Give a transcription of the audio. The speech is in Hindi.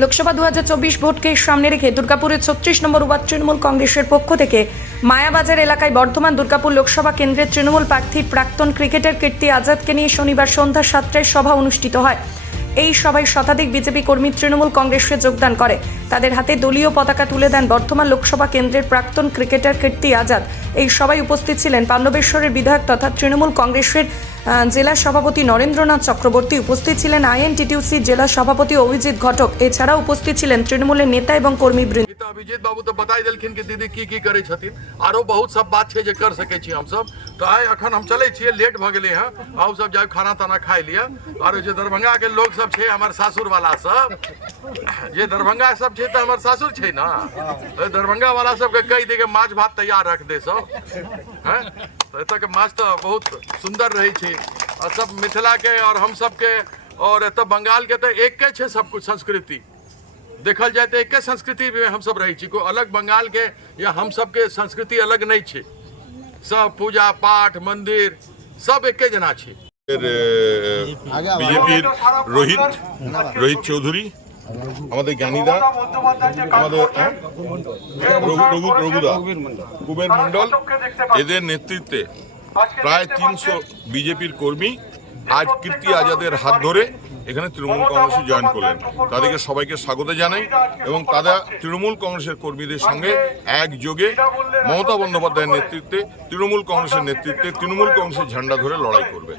লোকসভা দু হাজার চব্বিশ ভোটকে সামনে রেখে দুর্গাপুরের ছত্রিশ নম্বর ওয়ার্ড তৃণমূল কংগ্রেসের পক্ষ থেকে মায়াবাজার এলাকায় বর্ধমান দুর্গাপুর লোকসভা কেন্দ্রের তৃণমূল প্রার্থী প্রাক্তন ক্রিকেটার কীর্তি আজাদকে নিয়ে শনিবার সন্ধ্যা সাতটায় সভা অনুষ্ঠিত হয়। এই সভায় শতাধিক বিজেপি কর্মী তৃণমূল কংগ্রেসে যোগদান করে। তাদের হাতে দলীয় পতাকা তুলে দেন বর্ধমান লোকসভা কেন্দ্রের প্রাক্তন ক্রিকেটার কীর্তি আজাদ। এই সভায় উপস্থিত ছিলেন পাণ্ডবেশ্বরের বিধায়ক তথা তৃণমূল কংগ্রেসের জেলা সভাপতি নরেন্দ্রনাথ চক্রবর্তী উপস্থিত ছিলেন। আইএনটিটিউসি জেলা সভাপতি অভিজিৎ ঘটক এছাড়া উপস্থিত ছিলেন তৃণমূলের নেতা এবং কর্মীবৃন্দ। अभिजीत बाबू तो बताई देलखिन कि दीदी की की करे छथिन। आरो बहुत सब बात छै जे कर सके छी हम सब तो आइ अखन हम चले छियै, लेट भ गेले हैं। आउ सब जाय खाना ताना खाइ लिया आरो जे दरभंगा के लोग सब छै, हमर सासुर वाला सब, जे दरभंगा सब छै त हमर सासुर छै ना। तो दरभंगा वाला सब के कहि दे के माछ भात तैयार रख दे सब। हैं? तो एतऽ के माछ तो बहुत सुंदर रहै छै। और सब मिथिला के और हम सब के और एतऽ बंगाल के तो एके छै सब कुछ संस्कृति। देखल जाए तो एक संस्कृति में हम सब रही छी कोई अलग बंगाल के या हम सब के संस्कृति अलग नहीं छे सब पूजा पाठ मंदिर सब एके जना छी বিজেপির রোহিত রোহিত চৌধুরী আমাদের জ্ঞানীদা আমাদের হ্যাঁ? রঘু রঘু রঘুদা কুবের মন্ডল এদের নেতৃত্বে প্রায় তিনশো বিজেপির কর্মী আজ কীর্তি আজাদের হাত ধরে এখানে তৃণমূল কংগ্রেসে জয়েন করলেন। তাদেরকে সবাইকে স্বাগত জানাই এবং তারা তৃণমূল কংগ্রেসের কর্মীদের সঙ্গে একযোগে মমতা বন্দ্যোপাধ্যায়ের নেতৃত্বে, তৃণমূল কংগ্রেসের নেতৃত্বে তৃণমূল কংগ্রেসের ঝান্ডা ধরে লড়াই করবে।